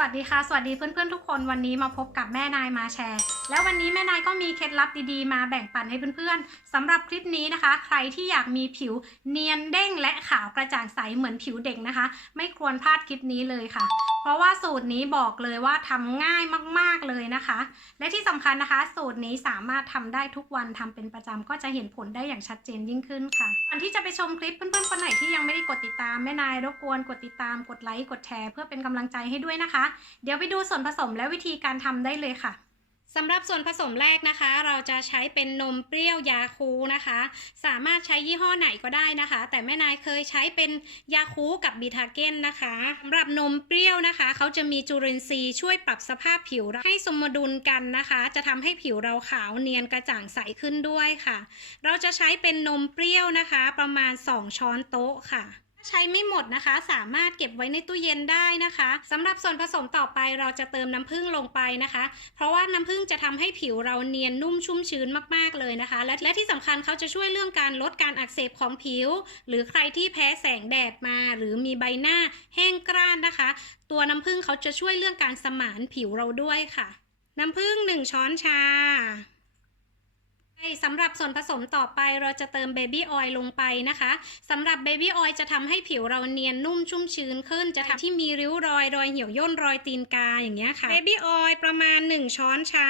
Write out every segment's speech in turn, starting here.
วัสดีค่ะ สวัสดีเพื่อนๆทุกคนวันนี้มาพบกับแม่นายมาแชร์ แล้ววันนี้แม่นายก็มีเคล็ดลับดีๆ มาแบ่งปันให้เพื่อนๆสำหรับคลิปนี้นะคะ ใครที่อยากมีผิวเนียนเด้งและขาวกระจ่างใสเหมือนผิวเด็กนะคะ ไม่ควรพลาดคลิปนี้เลยค่ะ เพราะว่าสูตรนี้บอกเลยว่าทำง่ายมาก ๆเลยนะคะ และที่สำคัญนะคะ สูตรนี้สามารถทำได้ทุกวันทำเป็นประจำก็จะเห็นผลได้อย่างชัดเจนยิ่งขึ้นค่ะก่อนที่จะไปชมคลิปเพื่อนๆคนไหนที่ยังไม่ได้กดติดตามแม่นายรบกวนกดติดตามกดไลค์กดแชร์เพื่อเป็นกำลังใจให้ด้วยนะคะ เดี๋ยวไปดูส่วนผสมและวิธีการทำได้เลยค่ะ สำหรับส่วนผสมแรกนะคะ เราจะใช้เป็นนมเปรี้ยวยาคูนะคะ สามารถใช้ยี่ห้อไหนก็ได้นะคะ แต่แม่นายเคยใช้เป็นยาคูกับบีทาเก้นนะคะสำหรับนมเปรี้ยวนะคะ เขาจะมีจุลินทรีย์ช่วยปรับสภาพผิวให้สมดุลกันนะคะ จะทำให้ผิวเราขาวเนียนกระจ่างใสขึ้นด้วยค่ะ เราจะใช้เป็นนมเปรี้ยวนะคะ ประมาณ 2 ช้อนโต๊ะค่ะ ใช้ไม่หมดนะคะ สามารถเก็บไว้ในตู้เย็นได้นะคะสำหรับส่วนผสมต่อไปเราจะเติมน้ำผึ้งลงไปนะคะ เพราะว่าน้ำผึ้งจะทำให้ผิวเราเนียนนุ่มชุ่มชื้นมากๆเลยนะคะ และและที่สำคัญเขาจะช่วยเรื่องการลดการอักเสบของผิว หรือใครที่แพ้แสงแดดมา หรือมีใบหน้าแห้งกร้านนะคะ ตัวน้ำผึ้งเขาจะช่วยเรื่องการสมานผิวเราด้วยค่ะ น้ำผึ้ง1ช้อนชา สำหรับส่วนผสมต่อไปเราจะเติมเบบี้ออยล์ลงไปนะคะสำหรับเบบี้ออยล์จะทำให้ผิวเราเนียนนุ่มชุ่มชื้นขึ้น จะทำที่มีริ้วรอยรอยเหี่ยวย่นรอยตีนกาอย่างเงี้ยค่ะเบบี้ออยล์ประมาณ 1 ช้อนชา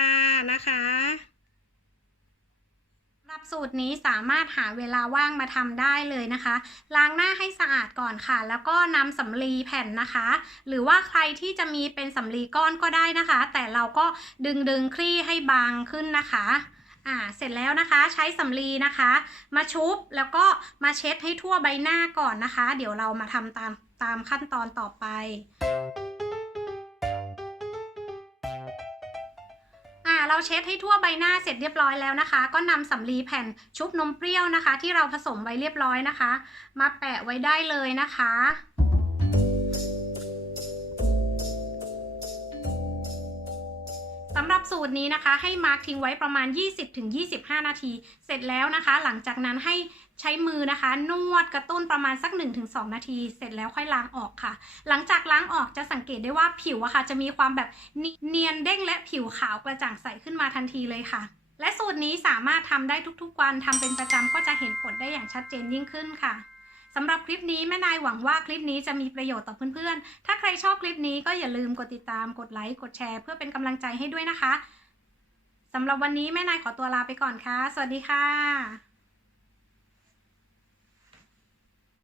นะคะหรับสูตรนี้สามารถหาเวลาว่างมาทำได้เลยนะคะ ล้างหน้าให้สะอาดก่อนค่ะ แล้วก็นำสำลีแผ่นนะคะ หรือว่าใครที่จะมีเป็นสำลีก้อนก็ได้นะคะ แต่เราก็ดึงดึงคลี่ให้บางขึ้นนะคะ อ่าเสร็จแล้วนะคะใช้สำลีนะคะ มาชุบแล้วก็มาเช็ดให้ทั่วใบหน้าก่อนนะคะ เดี๋ยวเรามาทำตามตามขั้นตอนต่อไปอ่าเราเช็ดให้ทั่วใบหน้าเสร็จเรียบร้อยแล้วนะคะ ก็นำสำลีแผ่นชุบนมเปรี้ยวนะคะ ที่เราผสมไว้เรียบร้อยนะคะ มาแปะไว้ได้เลยนะคะำหรับสูตรนี้นะคะให้มาร์กทิ้งไว้ประมาณ 20-25 นาที เสร็จแล้วนะคะ หลังจากนั้นให้ใช้มือนะคะ นวดกระตุ้นประมาณสัก 1-2 นาที เสร็จแล้วค่อยล้างออกค่ะ หลังจากล้างออกจะสังเกตได้ว่าผิวอะค่ะจะมีความแบบเนียนเด้งและผิวขาวกระจ่างใสขึ้นมาทันทีเลยค่ะ และสูตรนี้สามารถทำได้ทุกๆวันทำเป็นประจำก็จะเห็นผลได้อย่างชัดเจนยิ่งขึ้นค่ะ สำหรับคลิปนี้แม่นายหวังว่าคลิปนี้จะมีประโยชน์ต่อเพื่อนๆ ถ้าใครชอบคลิปนี้ก็อย่าลืมกดติดตาม กดไลค์ กดแชร์ เพื่อเป็นกำลังใจให้ด้วยนะคะ สำหรับวันนี้แม่นายขอตัวลาไปก่อนค่ะ สวัสดีค่ะ